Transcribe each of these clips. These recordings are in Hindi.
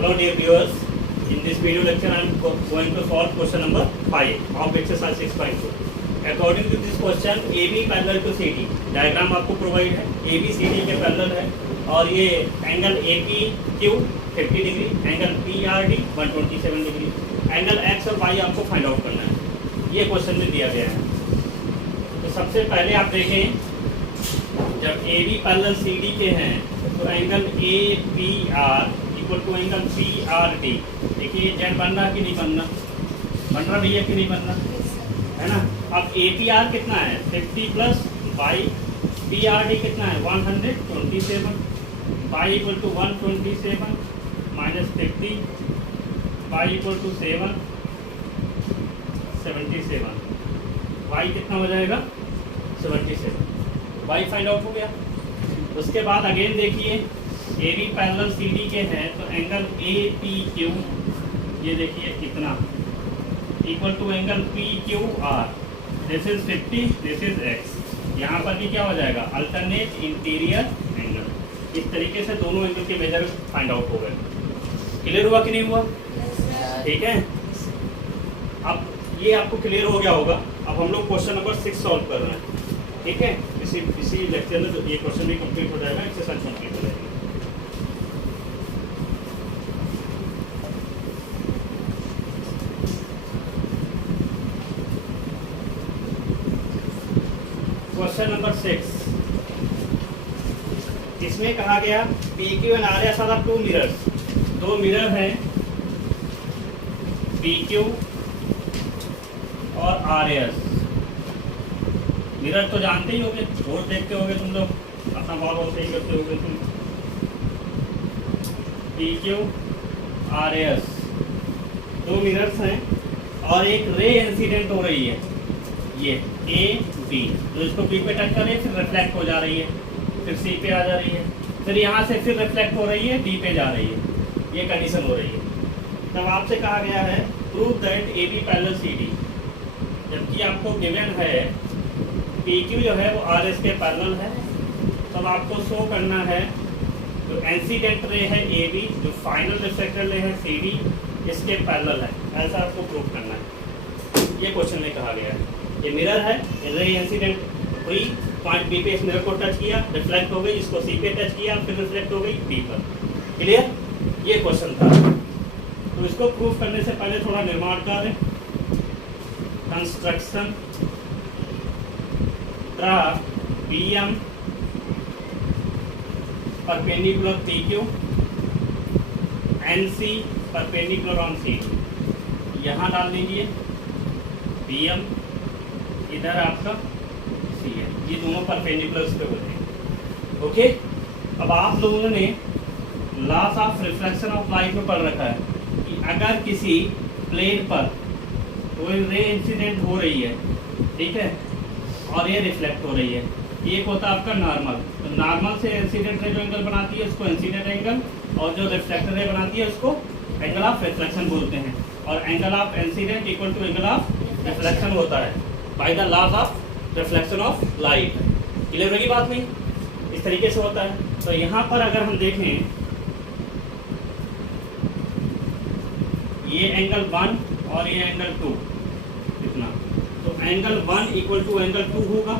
Hello dear viewers, in this video lecture I am going to solve question number 5 of exercise 6.2. According to this question, AB parallel to CD, diagram आपको प्रोवाइड है, AB CD के पैरेलल है और ये angle APQ 50 degree, angle PRD 127 degree, angle X और Y आपको फाइंड आउट करना है। ये क्वेश्चन में दिया गया है। तो सबसे पहले आप देखें, जब AB पैरेलल CD के हैं तो angle APR equal to angle PRD। देखिए जेड बन रहा कि नहीं बन रहा भैया कि नहीं बन रहा है ना। अब APR कितना है 50 प्लस बाई PRD कितना है 127, y equal to 127 minus 50 y equal to 7 77, y कितना हो जाएगा 77, y फाइंड आउट हो गया। उसके बाद अगेन देखिए AB पैरेलल CD के हैं तो एंगल APQ ये देखिए कितना equal to angle PQR, this is 50, this is X। यहाँ पर भी क्या हो जाएगा अल्टरनेट इंटीरियर एंगल। इस तरीके से दोनों एंगल के मेजर फाइंड आउट हो गए। क्लियर हुआ कि नहीं हुआ? ठीक है, अब ये आपको क्लियर हो गया होगा। अब हम लोग क्वेश्चन नंबर 6 सॉल्व कर रहे हैं। ठीक है, इसी लेक्चर में ये क्वेश्चन भी कंप्लीट हो जाएगा, एक्सरसाइज कंप्लीट हो जाएगी। क्वेश्चन नंबर 6, इसमें कहा गया PQ and RS are two mirrors. दो मिरर हैं PQ और RS। मिरर तो जानते ही होगे, रोज देखते होगे तुम लोग, अपना बाल सही करते होगे तुम। PQ RS दो मिरर्स हैं और एक रे इंसिडेंट हो रही है, ये AB। तो इसको B पे टच करें फिर रिफ्लेक्ट हो जा रही है, फिर C पे आ जा रही है, फिर यहाँ से फिर रिफ्लेक्ट हो रही है D पे जा रही है। ये कंडीशन हो रही है। तब आपसे कहा गया है prove that AB parallel CD। जबकि आपको गिवन है PQ जो है वो RS के पैरेलल है, तब आपको शो करना है जो इंसिडेंट रे है AB, जो फाइनल रिफ्लेक्टेड रे है CD, इसके पैरेलल है। ऐसा आपको प्रूव करना है। ये क्वेश्चन में कहा गया है। ये मिरर है, रे इंसिडेंट हुई, पॉइंट B पे इस मिरर को टच किया, रिफ्लेक्ट हो गई, इसको C पे टच किया, फिर रिफ्लेक्ट हो गई B पर। क्लियर? ये क्वेश्चन था। तो इसको प्रूव करने से पहले थोड़ा निर्माण कार्य, construction, draw BM perpendicular PQ, NC perpendicular on CD। यहाँ डाल दीजिए BM, इधर आपका CN, ये दोनों परपेंडिकुलर पे हो जाएंगे। ओके, अब आप लोगों ने loss of reflection of light में पढ़ रखा है कि अगर किसी प्लेन पर कोई रे इंसिडेंट हो रही है, ठीक है, और ये रिफ्लेक्ट हो रही है, एक होता है आपका नॉर्मल। तो नॉर्मल से इंसिडेंट रे जो एंगल बनाती है उसको इंसिडेंट एंगल, और जो रिफ्लेक्टेड रे बनाती है उसको एंगल ऑफ रिफ्लेक्शन बोलते हैं। और angle of incident equal to angle of reflection होता है by the laws of reflection of light. Clear होगी बात नहीं? इस तरीके से होता है। तो यहाँ पर अगर हम देखें, ये एंगल 1 और ये एंगल 2 कितना, तो एंगल 1 इक्वल टू एंगल 2 होगा।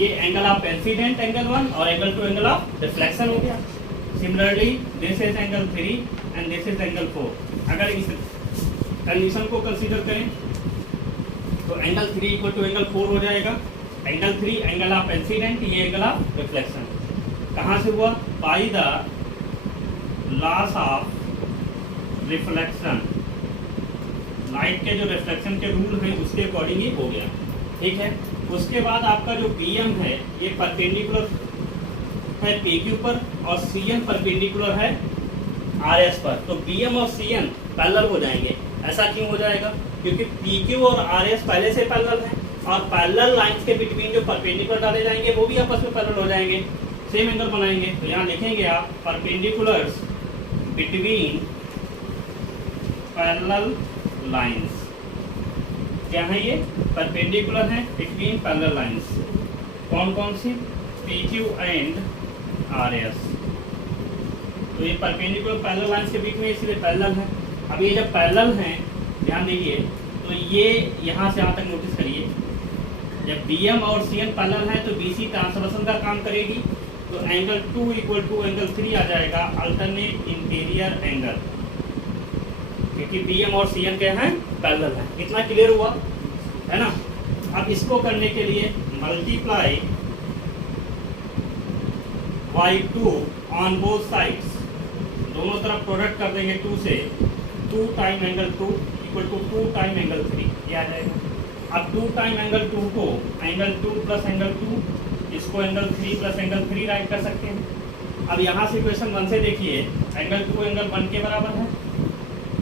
ये एंगल ऑफ इंसिडेंट एंगल 1 और एंगल 2 एंगल ऑफ रिफ्लेक्शन हो गया। Similarly this is angle 3 and this is angle 4। अगर इस कंडीशन को कंसीडर करें तो एंगल 3 इक्वल टू एंगल 4 हो जाएगा। एंगल 3 एंगल ऑफ इंसिडेंट, ये एंगल ऑफ रिफ्लेक्शन। कहाँ से हुआ? By the loss of reflection, light के जो रिफ्लेक्शन के रूल हैं उसके अकॉर्डिंग ही हो गया। ठीक है, उसके बाद आपका जो BM है ये परपेंडिकुलर है PQ पर और CN परपेंडिकुलर है RS पर। तो BM और CN पैरेलल हो जाएंगे। ऐसा क्यों हो जाएगा? क्योंकि PQ और RS पहले से पैरेलल है और पैरेलल लाइंस के बिटवीन जो परपेंडिकुलर डाले जाएंगे वो भी आपस में पैरेलल हो जाएंगे, सेम एंगल बनाएंगे। तो यहाँ लिखेंगे आप परपेंडिकुलर्स बिटवीन पैरेलल लाइंस। क्या है ये? परपेंडिकुलर है बिटवीन पैरेलल लाइंस। कौन कौन सी? PQ and RS। तो ये परपेंडिकुलर पैरेलल लाइंस के बीच में इसलिए पैरेलल है। अब ये जब पैरेलल हैं, ध्यान दीजिए, तो ये यहाँ से यहाँ तक नोटिस करिए, जब BM और CN पैरेलल है तो BC ट्रांसवर्सल का काम करेगी, तो एंगल 2 इक्वल टू एंगल 3 आ जाएगा अल्टरनेट इंटीरियर एंगल, क्योंकि BM और CN क्या है, पैरेलल है। इतना क्लियर हुआ है ना। अब इसको करने के लिए multiply by 2 on both sides, दोनों तरफ प्रोडक्ट कर देंगे 2 से, 2 time angle 2 equal to 2 time angle 3, ये आ जाएगा। अब 2 टाइम एंगल 2 को एंगल 2 प्लस एंगल 2, इसको एंगल 3 प्लस एंगल 3 राइट कर सकते हैं। अब यहाँ से इक्वेशन 1 से देखिए एंगल 2 एंगल 1 के बराबर है,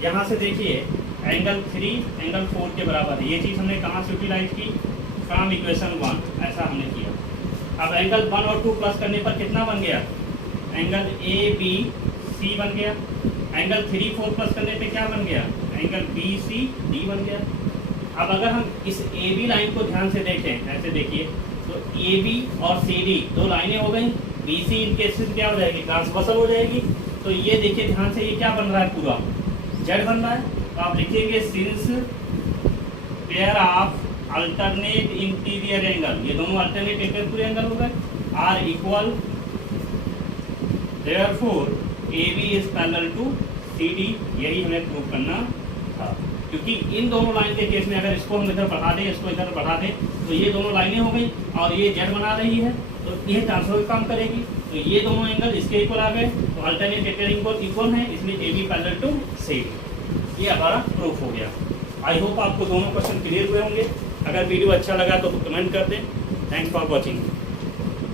यहाँ से देखिए एंगल 3 एंगल 4 के बराबर है। ये चीज़ हमने कहाँ से यूटिलाइज की, फ्रॉम इक्वेशन 1, ऐसा हमने किया। अब एंगल 1 और 2 प्लस करने पर कितना बन गया, एंगल ABC बन गया। एंगल 3 4 प्लस करने पे क्या बन गया, एंगल BCD बन गया। अब अगर हम इस AB लाइन को ध्यान से देखें, ऐसे देखिए, तो AB और CD दो लाइनें हो गई, BC इनके क्या हो जाएगी, ट्रांसवर्सल हो जाएगी। तो ये देखिए ध्यान से, ये क्या बन रहा है, पूरा Z बन रहा है। तो आप लिखेंगे since pair of alternate interior angle, ये दोनों अल्टरनेट इंटीरियर एंगल हो गए, are equal, therefore AB is parallel to CD, यही हमें प्रूव करना था। क्योंकि इन दोनों लाइन के केस में अगर इसको हम इधर बढ़ा दें, इसको इधर बढ़ा दें, तो ये दोनों लाइनें हो गई और ये Z बना रही है, तो ये ट्रांसफर काम करेगी। तो ये दोनों एंगल इसके इक्वल आ गए, तो अल्टरनेट इंटीरियर इक्वल है, इसलिए AB पैरेलल टू CD, ये हमारा प्रूफ हो गया। आई होप आपको दोनों क्वेश्चन क्लियर हुए होंगे। अगर वीडियो अच्छा लगा तो कमेंट कर दें। Thanks for watching.